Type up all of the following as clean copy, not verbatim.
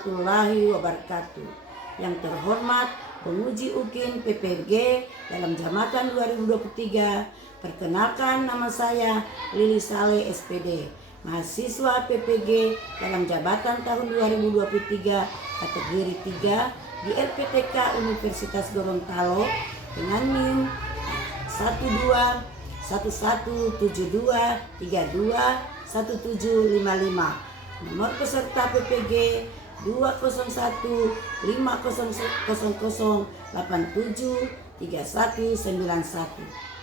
warahmatullahi wabarakatuh. Yang terhormat penguji UKIN PPG dalam Jamatan 2023, perkenalkan nama saya Lili Saleh SPD, mahasiswa PPG dalam jabatan tahun 2023 kategori 3 di LPTK Universitas Gorontalo dengan NIM 121172321755. Nomor peserta PPG 2015000873191.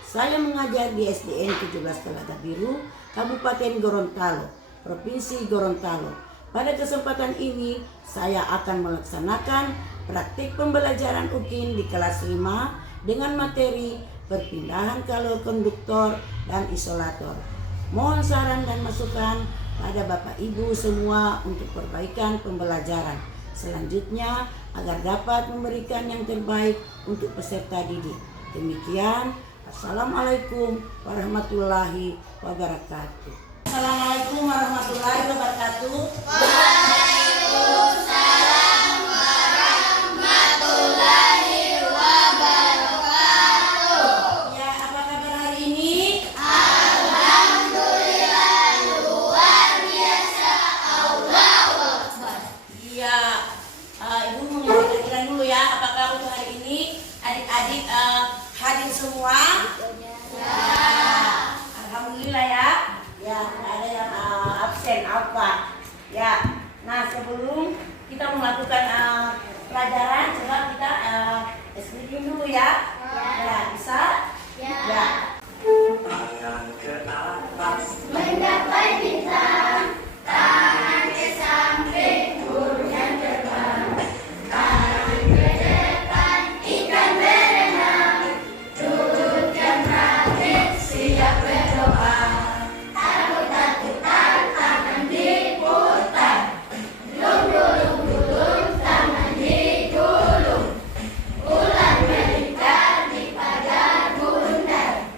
Saya mengajar di SDN 17 Telaga Biru, Kabupaten Gorontalo, Provinsi Gorontalo. Pada kesempatan ini, saya akan melaksanakan praktik pembelajaran UKIN di kelas 5 dengan materi perpindahan kalor konduktor dan isolator. Mohon saran dan masukan pada Bapak Ibu semua untuk perbaikan pembelajaran selanjutnya agar dapat memberikan yang terbaik untuk peserta didik. Demikian, Assalamualaikum warahmatullahi wabarakatuh. Assalamualaikum warahmatullahi wabarakatuh. Waalaikumsalam warahmatullahi wabarakatuh. Ya, apa kabar hari ini? Alhamdulillah, luar biasa. Allahu Akbar. Ya, Ibu mengingatkan dulu ya, apakah untuk hari ini adik-adik hadir semua? Ya. Alhamdulillah ya. Ya, tidak ada yang absen apa. Ya, nah sebelum kita melakukan pelajaran, coba kita screening dulu ya. Ya, bisa? Ya. Tangan ke atas, Mendapat bintang, tangan ke samping, burung yang terbang, tangan ke depan, ikan berenang, duduk dan rakit, siap berdoa. Takut-takutan, tangan diputar, dulung-dulung, tangan digulung, ular melingkar di pagar bundar,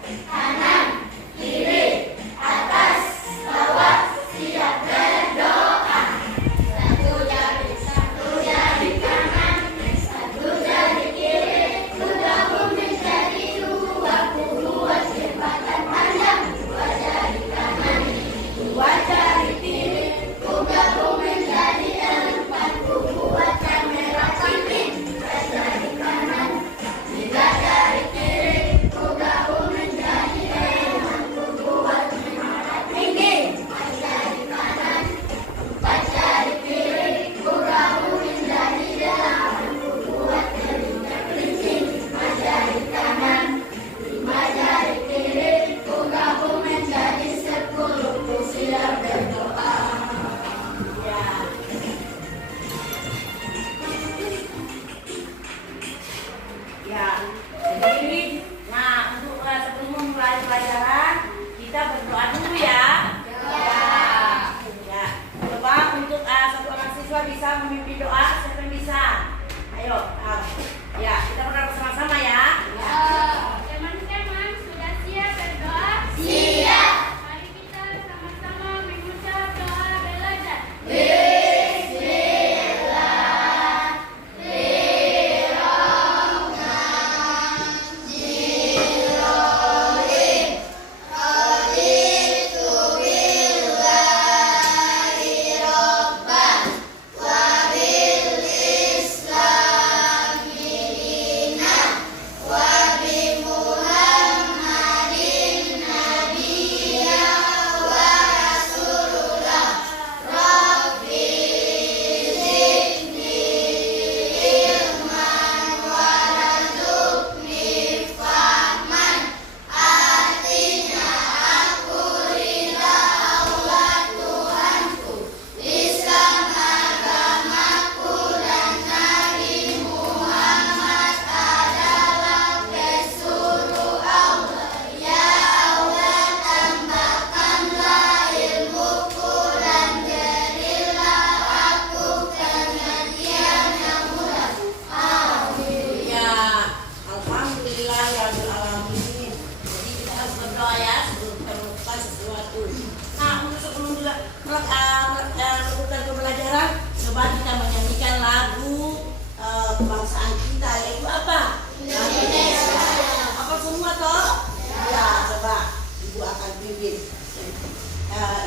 bikin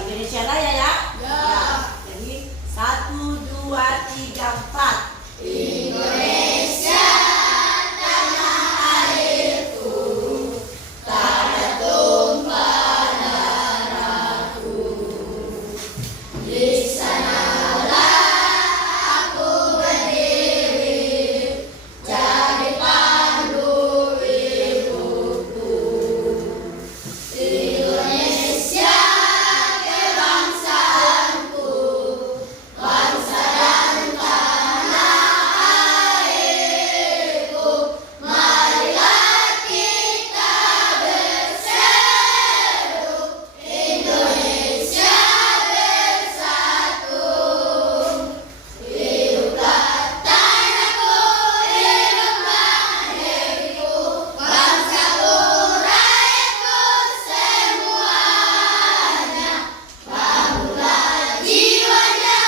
Indonesia Raya ya. Ya. Jadi 1, 2, 3, 4. Indonesia tanah airku, tanah tumpah darahku. Di sanalah aku berdiri, jadi pandu ibuku. Indonesia kebangsaanku, bangsa dan tanah airku. Marilah kita berseru, Indonesia bersatu. Hiduplah tanahku, hiduplah negeriku, bangsaku, rakyatku semuanya. Bangunlah jiwanya,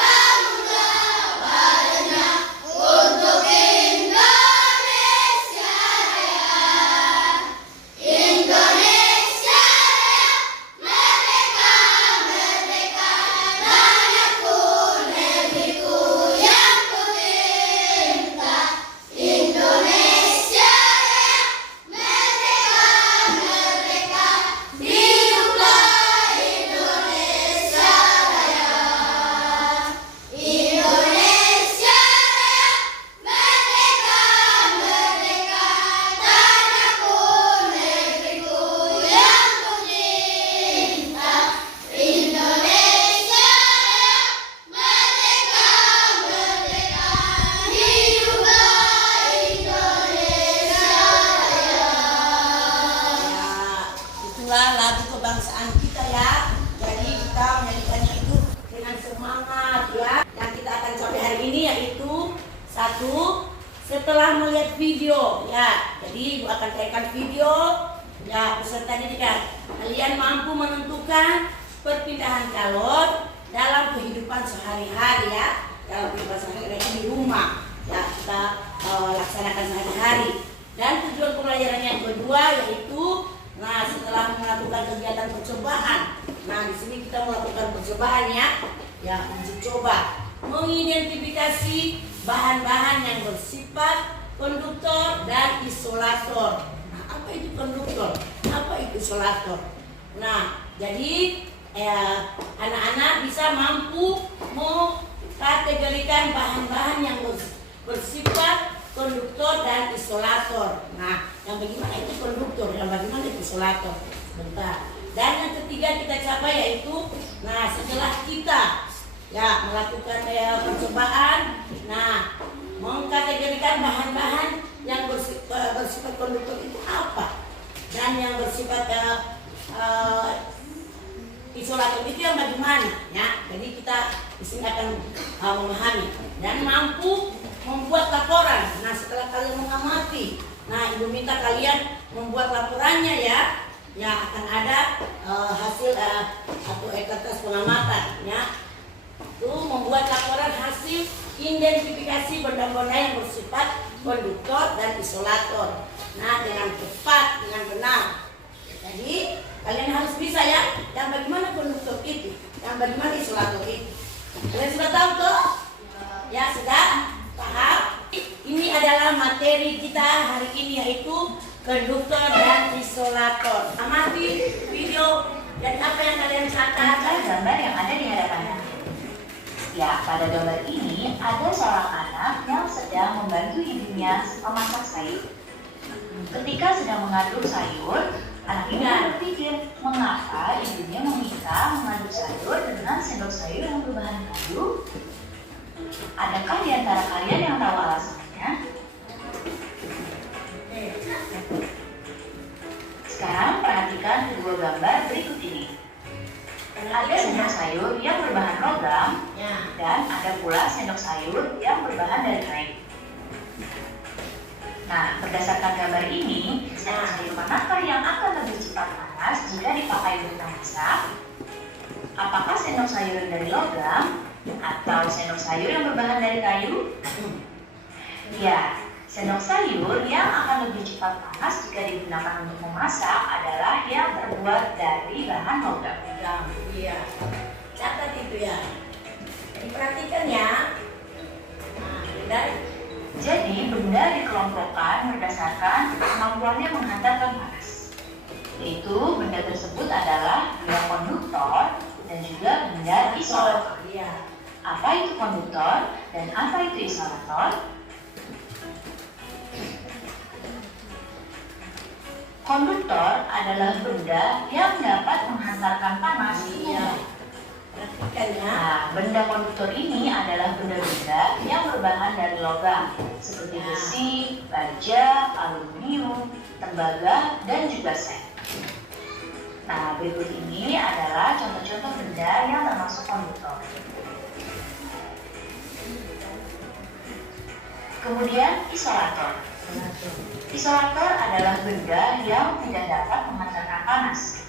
bangunlah badannya untuk Indonesia Raya. Indonesia Raya, merdeka, merdeka, tanahku, negeriku yang ku cinta. Indonesia Raya, merdeka, merdeka, hiduplah Indonesia Raya. Indonesia Raya, merdeka, merdeka, tanahku, negeriku yang ku cinta. Indonesia Raya, merdeka, merdeka, hiduplah Indonesia Raya. Ya, itulah lagu kebangsaan kita ya. Jadi kita menyanyikannya itu dengan semangat ya. Yang kita akan capai hari ini yaitu 1, setelah melihat video ya. Jadi Ibu akan tayangkan video ya peserta didikan. Kalian mampu menentukan perpindahan calon dalam kehidupan sehari-hari ya. Dalam kehidupan sehari-hari di rumah ya kita laksanakan sehari-hari. Dan tujuan pembelajaran yang kedua yaitu setelah melakukan kegiatan percobaan. Di sini kita melakukan percobaan ya. Ya, uji coba. Mengidentifikasi bahan-bahan yang bersifat konduktor dan isolator. Apa itu konduktor? Apa itu isolator? Jadi anak-anak bisa mampu mengkategorikan bahan-bahan yang bersifat konduktor dan isolator. Yang bagaimana itu konduktor, yang bagaimana itu isolator. Bentar. Dan yang ketiga kita capai yaitu setelah kita ya melakukan percobaan, mengkategorikan bahan-bahan yang bersifat konduktor itu apa dan yang bersifat isolator itu yang bagaimana ya. Jadi kita di sini akan memahami dan mampu membuat laporan. Setelah kalian mengamati, Ibu minta kalian membuat laporannya ya. Ya akan ada hasil atau kertas pengamatan ya. Itu membuat laporan hasil identifikasi benda-benda yang bersifat konduktor dan isolator. Dengan tepat, dengan benar. Jadi kalian harus bisa ya. Yang bagaimana konduktor itu, yang bagaimana isolator itu. Kalian sudah tahu tuh? Ya sudah paham. Ini adalah materi kita hari ini yaitu konduktor dan isolator. Amati video dan apa yang kalian catat. Gambar yang ada di hadapan. Ya, pada gambar ini ada seorang anak yang sedang membantu ibunya memasak sayur. Ketika sedang mengaduk sayur, anak ini berpikir mengapa ibunya meminta mengaduk sayur dengan sendok sayur yang berbahan kayu. Adakah di antara kalian yang tahu alasannya? Sekarang perhatikan kedua gambar berikut ini. Ada sendok sayur yang berbahan logam dan ada pula sendok sayur yang berbahan dari kayu. Berdasarkan gambar ini, sendok sayur manakah yang akan lebih cepat panas jika dipakai untuk memasak? Apakah sendok sayur yang dari logam atau sendok sayur yang berbahan dari kayu? Ya, Sendok sayur yang akan lebih cepat panas jika digunakan untuk memasak adalah yang terbuat dari bahan logam. Iya. Catat itu ya. Jadi perhatikan ya. Nah, benar. Jadi benda dikelompokkan berdasarkan kemampuannya menghantarkan panas. Yaitu benda tersebut adalah benda konduktor dan juga benda isolator. Iya. Apa itu konduktor dan apa itu isolator? Konduktor adalah benda yang dapat menghantarkan panas. Iya. Perhatikan ya. Nah, benda konduktor ini adalah benda-benda yang berbahan dari logam seperti besi, baja, aluminium, tembaga, dan juga seng. Nah, berikut ini adalah contoh-contoh benda yang termasuk konduktor. Kemudian isolator. Isolator adalah benda yang tidak dapat menghantarkan panas.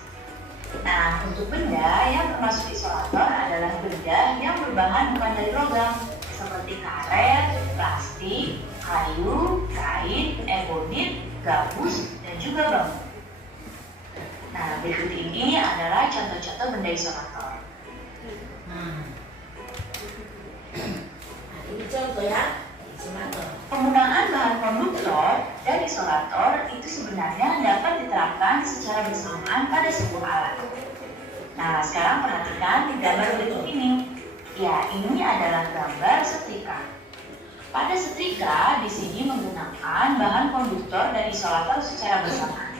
Nah, untuk benda yang termasuk isolator adalah benda yang berbahan bukan dari logam, seperti karet, plastik, kayu, kain, ebonit, gabus, dan juga bambu. Nah, berikut ini adalah contoh-contoh benda isolator. Ini contoh ya. Isolator. Penggunaan bahan konduktor dan isolator itu sebenarnya dapat diterapkan secara bersamaan pada sebuah alat. Nah, sekarang perhatikan di gambar berikut ini. Ya, ini adalah gambar setrika. Pada setrika di sini menggunakan bahan konduktor dan isolator secara bersamaan.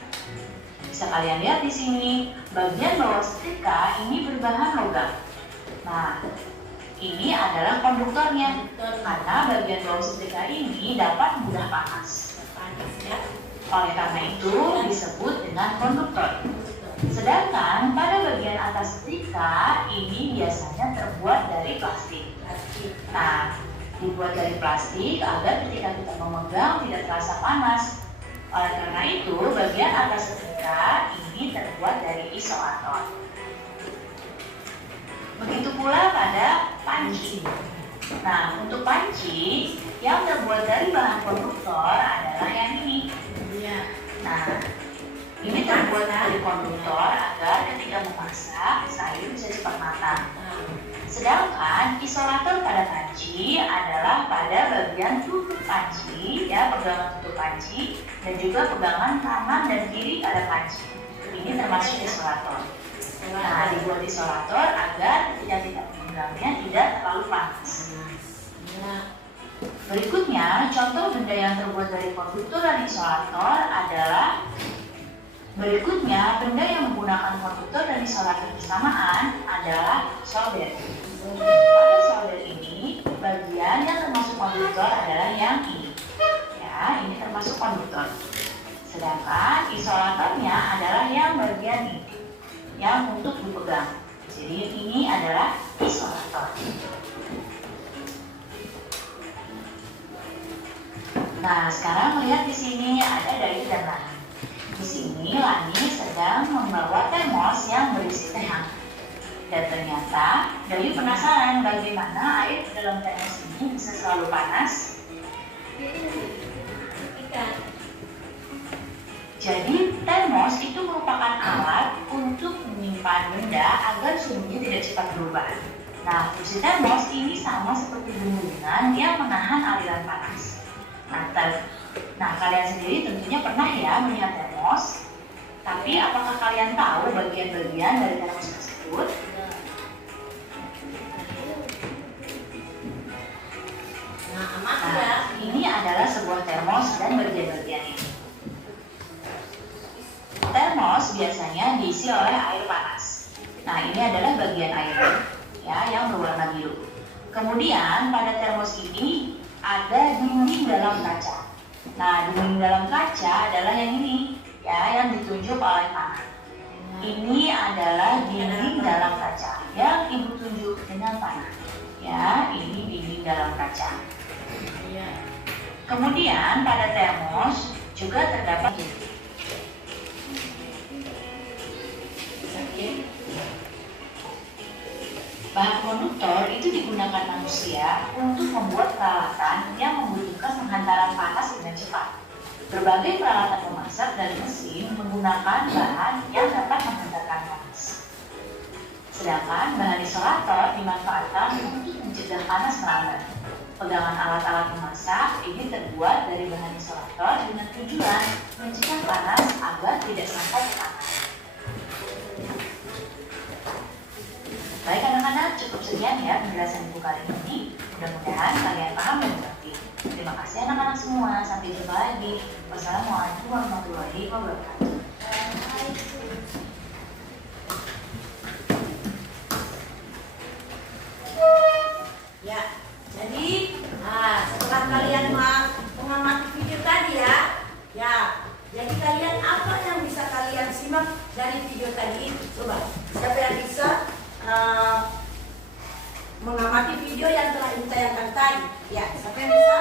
Bisa kalian lihat di sini, bagian bawah setrika ini berbahan logam. Nah, ini adalah konduktornya, karena bagian bawah setrika ini dapat mudah panas. Ya. Oleh karena itu disebut dengan konduktor. Sedangkan pada bagian atas setrika ini biasanya terbuat dari plastik. Nah, dibuat dari plastik agar ketika kita memegang tidak terasa panas. Oleh karena itu, bagian atas setrika ini terbuat dari isolator. Begitu pula pada panci. Nah, untuk panci yang terbuat dari bahan konduktor adalah yang ini. Nah, ini terbuat dari konduktor agar ketika memasak sayur bisa cepat matang. Sedangkan isolator pada panci adalah pada bagian tutup panci, ya, pegangan tutup panci, dan juga pegangan kanan dan kiri pada panci. Ini termasuk isolator. Nah, dibuat isolator agar ketika kita memegangnya tidak terlalu panas. Berikutnya, contoh benda yang terbuat dari konduktor dan isolator adalah benda yang menggunakan konduktor dan isolator bersamaan adalah solder. Pada solder ini, bagian yang termasuk konduktor adalah yang ini. Ya, ini termasuk konduktor. Sedangkan isolatornya adalah yang bagian ini, yang untuk dipegang. Jadi ini adalah isolator. Nah, sekarang melihat di sini ada Dayu dan Lani. Di sini Lani sedang membawa termos yang berisi teh hangat. Dan ternyata Dayu penasaran bagaimana air di dalam termos ini bisa selalu panas. Jadi termos itu merupakan alat untuk menyimpan benda agar suhunya tidak cepat berubah. Nah, fungsi termos ini sama seperti bendungan yang menahan aliran panas. Nah, kalian sendiri tentunya pernah ya melihat termos. Tapi apakah kalian tahu bagian-bagian dari termos tersebut? Nah, ini adalah sebuah termos dan bagian-bagiannya. Termos biasanya diisi oleh air panas. Nah, ini adalah bagian airnya, ya, yang berwarna biru. Kemudian pada termos ini ada dinding dalam kaca. Nah, dinding dalam kaca adalah yang ini, ya, yang ditunjuk oleh tangan. Ini adalah dinding dalam kaca yang ibu tunjuk dengan panah. Ya, ini dinding dalam kaca. Kemudian pada termos juga terdapat Alat konduktor itu digunakan manusia untuk membuat peralatan yang membutuhkan penghantaran panas dengan cepat. Berbagai peralatan memasak dari mesin menggunakan bahan yang dapat menghantarkan panas. Sedangkan bahan isolator dimanfaatkan untuk mencegah panas merambat. Pegangan alat-alat memasak ini terbuat dari bahan isolator dengan tujuan mencegah panas agar tidak sampai ke tangan. Baik anak-anak, cukup sekian ya penjelasan ibu kali ini. Mudah-mudahan kalian paham dan mengerti. Terima kasih anak-anak semua. Sampai jumpa lagi. Wassalamualaikum warahmatullahi wabarakatuh. Ya, jadi setelah kalian mengamati video tadi ya, jadi kalian apa yang bisa kalian simak dari video tadi? Coba, siapa yang bisa mengamati video yang telah ditayangkan tadi? Ya, siapa yang bisa?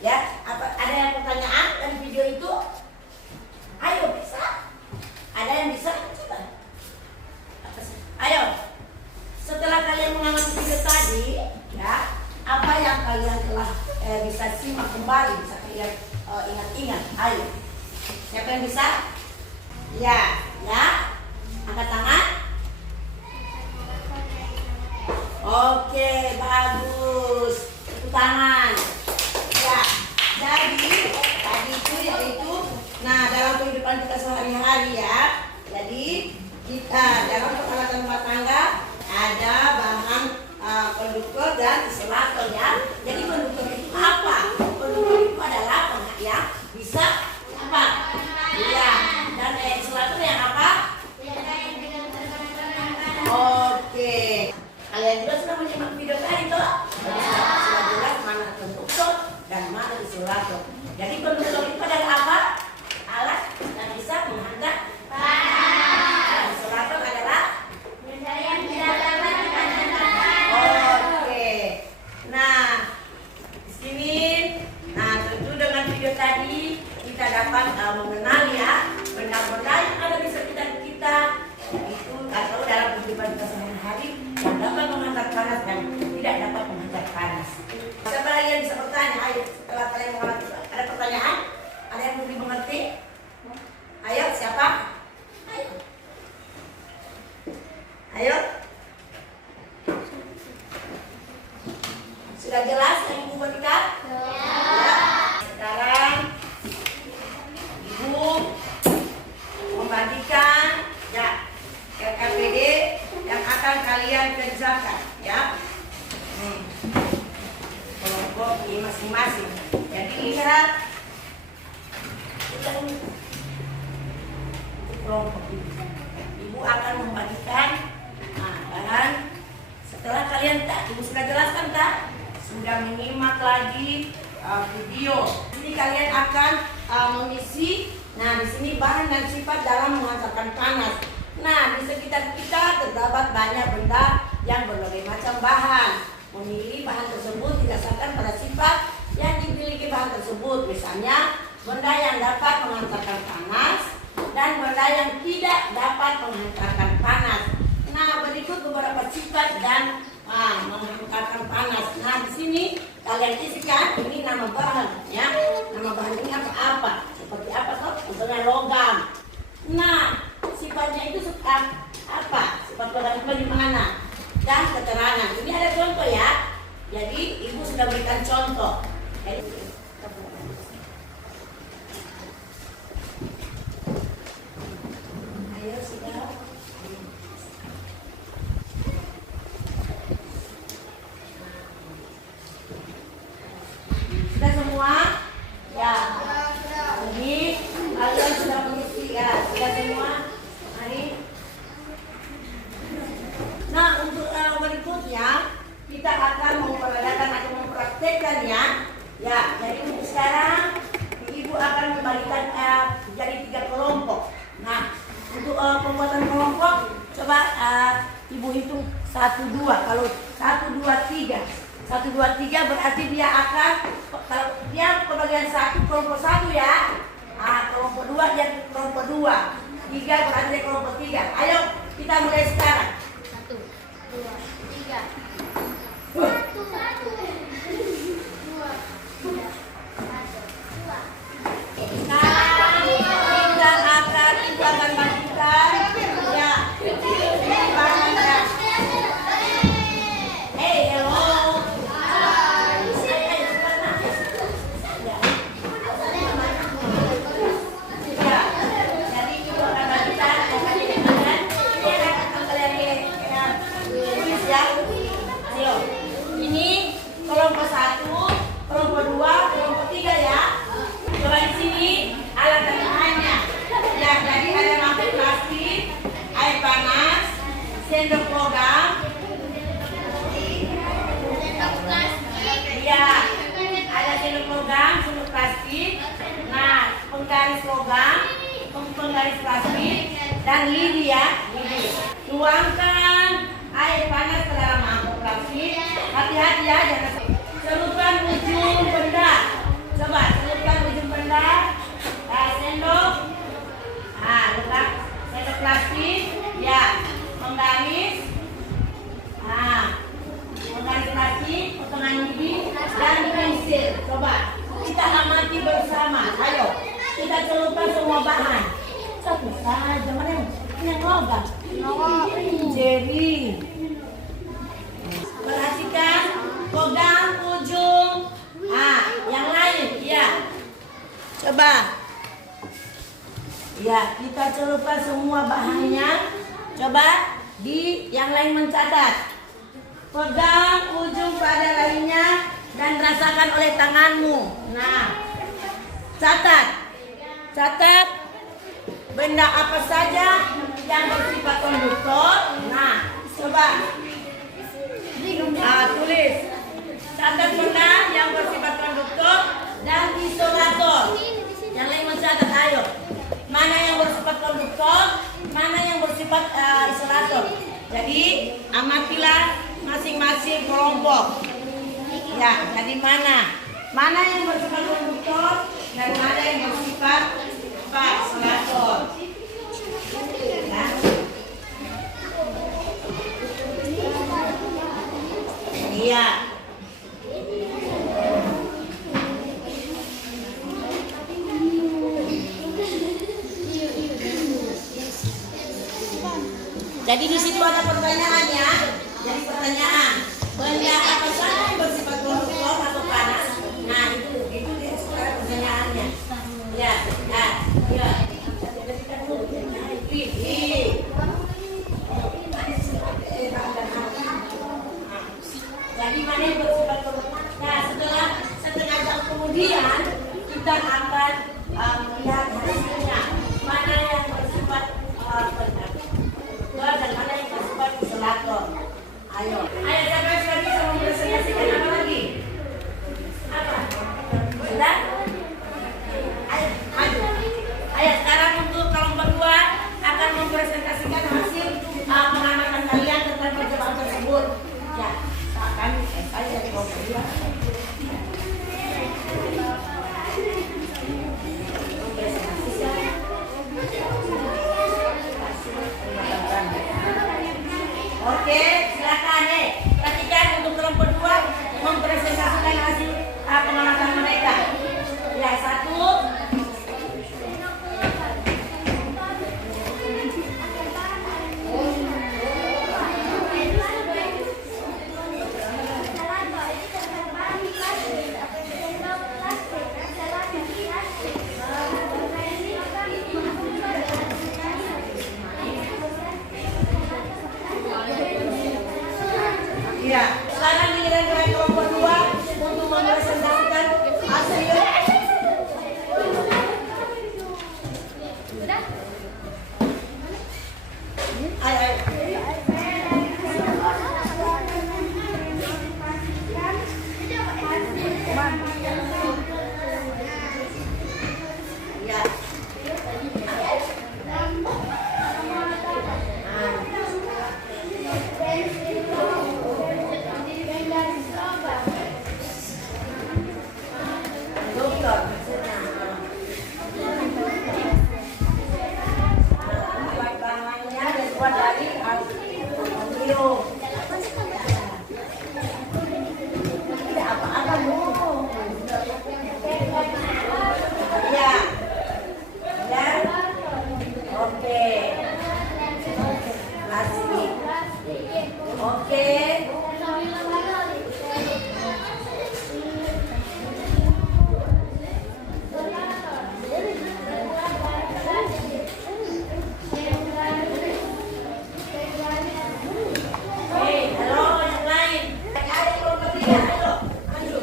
Ya, ada yang pertanyaan dari video itu? Ayo, bisa? Ada yang bisa? Coba. Ayo. Setelah kalian mengamati video tadi, ya, apa yang kalian telah bisa simak kembali, bisa kalian ingat-ingat? Ayo. Siapa yang bisa? Ya, angkat tangan. Oke, bagus. Tepuk tangan. Ya, jadi tadi itu yaitu, dalam kehidupan kita sehari-hari ya. Jadi kita dalam peralatan rumah tangga ada bahan konduktor dan isolator ya. Jadi konduktor itu apa? Konduktor itu adalah bahan yang bisa apa? Iya. Dan isolator yang apa? Oke. Kalian juga sudah menyimak video tadi toh? Jadi sudah jelas mana konduktor dan mana isolator. Jadi konduktor itu adalah apa? Alat yang bisa menghantar panas. Isolator adalah yang tidak dapat dipancarkan. oke. Di sini, tentu dengan video tadi kita dapat mengenal ya benda-benda yang ada di sekitar kita, itu atau dalam kehidupan kita sehari-hari yang dapat menghantar panas dan tidak dapat menghantar panas. Siapa lagi yang bisa bertanya? Ayo, setelah kalian mengerti, ada pertanyaan? Ada yang belum dimengerti? Ayo, siapa? Ayo. Sudah jelas yang Ibu berikan? Ya. Sekarang Ibu membagikan RKPD yang akan kalian kerjakan ya. Kelompok ini masing-masing. Jadi lihat kelompok ini. Ibu akan membagikan dan setelah kalian Ibu sudah jelaskan sudah menyimak lagi video. Ini kalian akan mengisi. Di sini bahan dan sifat dalam menghantarkan panas. Di sekitar kita terdapat banyak benda yang berbagai macam bahan. Memilih bahan tersebut didasarkan pada sifat yang dimiliki bahan tersebut. Misalnya benda yang dapat menghantarkan panas dan benda yang tidak dapat menghantarkan panas. Berikut beberapa sifat dan menghantarkan panas. Di sini kalian isikan ini nama bahan ya. Nama bahan ini apa? Seperti apa toh? Misalnya logam. Sifatnya itu apa? Sifat logam itu bagaimana? Dan keterangan. Ini ada contoh ya. Jadi Ibu sudah berikan contoh. Ayo sudah. Sudah semua? Ya. Jadi kalian sudah mengisi ya. Sudah semua? Mari. Untuk berikutnya kita akan memperagakan atau mempraktekkannya. Ya. Jadi untuk sekarang Ibu akan membagikan jadi 3 kelompok. Untuk pembuatan kelompok coba Ibu hitung 1, 2. Kalau 1, 2, 3. 1, 2, 3 berarti dia akan, kalau dia pembagian 1 kelompok 1 ya. Kelompok 2 dia kelompok 2. 3 berarti dia kelompok 3. Ayo kita mulai sekarang. 1, Sekarang kita akan bagikan ya. Hey, hello. Ya, jadi ibu akan bagikan ini akan kalian tulis ya. Ayo, ini kelompok 1, kelompok 2, kelompok 3 ya. Coba di sini alat bahannya. Ya, jadi ada mangkuk plastik, air panas, sendok logam. Iya, ada sendok logam, sendok plastik. Nah, penggaris logam, penggaris plastik, dan lidi ya, lidi. Tuangkan air panas ke dalam mangkuk plastik. Hati-hati ya, jangan celupkan ujung benda. Coba celupkan ujung benda. Sendok. Nah, letak sendok plastik. Ya, menggaris. Nah, menggaris plastik, potongan lidi dan pensil. Coba kita amati bersama. Ayo, kita celupkan semua bahan. Satu saja, mana yang logam? Jadi, perhatikan, pegang ujung. Ah, yang lain, ya. Coba. Ya, kita celupkan semua bahannya. Coba di yang lain mencatat. Pegang ujung pada lainnya dan rasakan oleh tanganmu. Nah, catat. Catat benda apa saja yang bersifat konduktor. Nah, coba. Tulis. Catat benda yang bersifat konduktor dan isolator. Yang lain mencatat, ayo. Mana yang bersifat konduktor, mana yang bersifat isolator. Jadi, amatilah masing-masing kelompok. Ya, jadi mana yang bersifat konduktor dan mana yang bersifat isolator. Ya. Iya. Jadi di situ ada pertanyaannya. Jadi pertanyaan, benda apa saja yang bersifat konduktor atau panas? Nah, itu dia sekarang pertanyaannya. Ya, ya. Jadi mana yang bersifat konduktor? Nah, setelah setengah jam kemudian kita akan melihat hasilnya. Mana yang bersifat dan mana yang bersifat isolator. Ayo, siapa yang bisa mempresentasikan apa lagi? Apa? Sudah? Ayo, maju. Ayo, sekarang untuk kelompok 2 akan mempresentasikan hasil pengamatan kalian tentang percobaan tersebut. Ya, saya dari kelompok 2. Oke, silakan perhatikan untuk kelompok 2 mempresentasikan hasil pengamatan mereka. Ya, 1. Ya, sekarang giliran kalian kelompok 2 untuk mempresentasikan hasil. Ayo. Ya. Bahannya dibuat dari aluminium. Asik. Oke. Halo, yang lain. Ada kelompok tiga, ayo. Maju.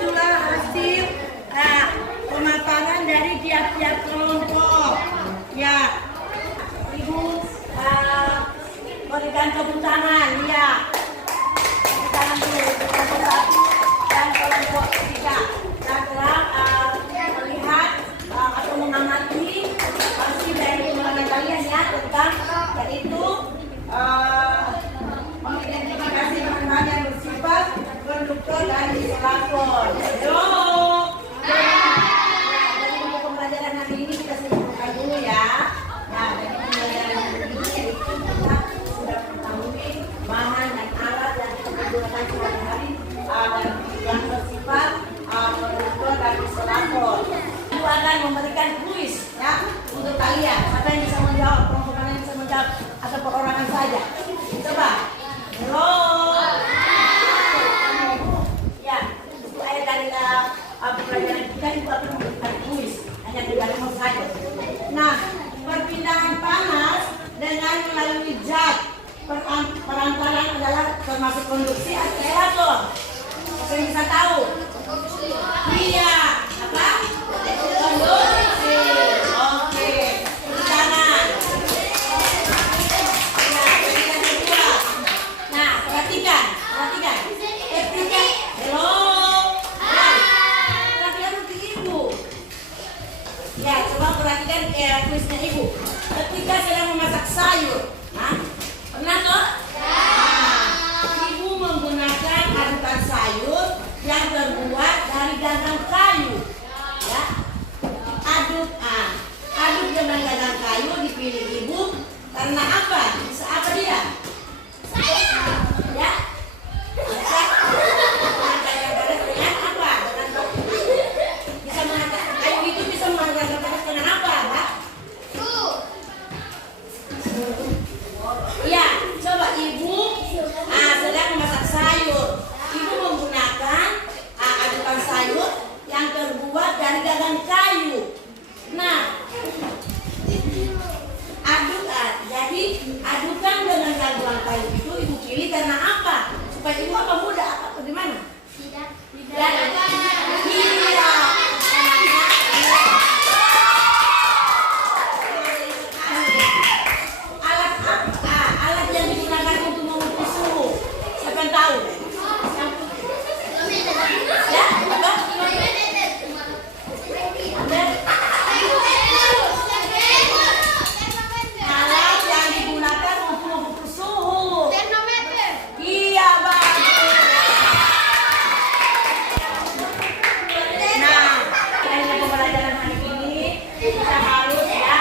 Itulah hasil pemaparan dari tiap-tiap kelompok. Ya, Ibu berikan tepuk tangan. Ya, tepuk tangan dulu untuk kelompok 1 dan kelompok 3. Dan telah melihat atau mengamati hasil dari pengembangan kalian ya tentang yaitu mengidentifikasi bahan-bahan yang bersifat konduktor dan isolator. Halo. Jadi untuk pembelajaran hari ini kita sebutkan dulu ya. Nah, dari pembelajaran hari ini yaitu kita sudah mengetahui bahan dan alat yang kita gunakan sehari-hari dan yang bersifat konduktor dan isolator. Ibu akan memberikan kuis ya untuk kalian. Siapa yang bisa menjawab? Kelompok mana yang bisa menjawab? Atau perorangan saja? Coba. Halo. Ya, itu ayat dari pelajaran kita itu akan memberikan kuis. Hanya 3 nomor saja. Nah, perpindahan panas dengan melalui zat perantaraan adalah termasuk konduksi atau isolator. Siapa yang bisa tahu? Iya. Apa? Konduksi. Oke. Tepuk tangan. Ya, yang kedua. Nah, perhatikan. Perhatikan. Hello. Perhatikan untuk Ibu. Ya, coba perhatikan kuisnya Ibu. Ketika sedang memasak sayur, pernah toh? Ibu menggunakan adukan sayur yang terbuat dari gagang kayu. Ya, aduk dengan gagang kayu dipilih Ibu karena apa? Bisa apa dia? Ya, bisa mengangkat garis dengan apa? Bisa mengangkat kayu itu bisa mengangkat garis dengan apa, Pak? Iya, coba Ibu sedang memasak sayur. Ibu menggunakan adukan sayur yang terbuat dari gagang kayu. Nah, jadi adukan dengan gagang kayu itu Ibu pilih karena apa? Supaya Ibu apa mudah apa bagaimana? Tidak. Alat yang digunakan untuk mengukur suhu. Siapa yang tahu? Ya, apa? Alat yang digunakan untuk mengukur suhu. Iya, bagus. Nah, dari pembelajaran hari ini kita harus ya,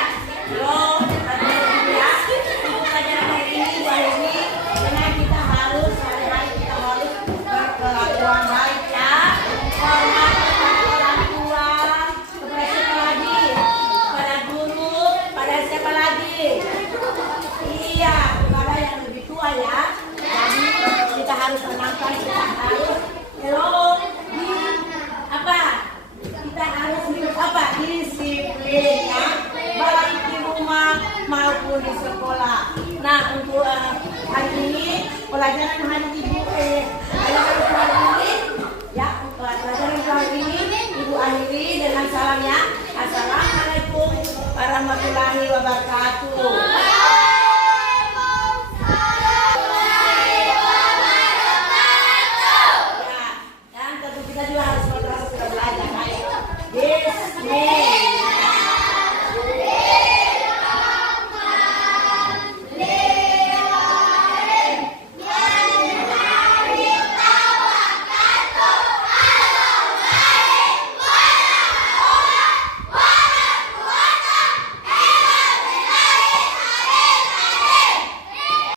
pembelajaran hari ini dengan kita harus hari-hari kita harus berkelakuan baik ya, hormat kepada orang tua, kepada siapa lagi, kepada guru, pada siapa lagi? Iya, kepada yang lebih tua ya. Jadi kita harus menangkan, kita harus kita harus disiplin ya, baik di rumah maupun di sekolah. Nah, untuk hari ini pelajaran hari Ibu Ibu akhiri dengan salam ya. Assalamualaikum warahmatullahi wabarakatuh.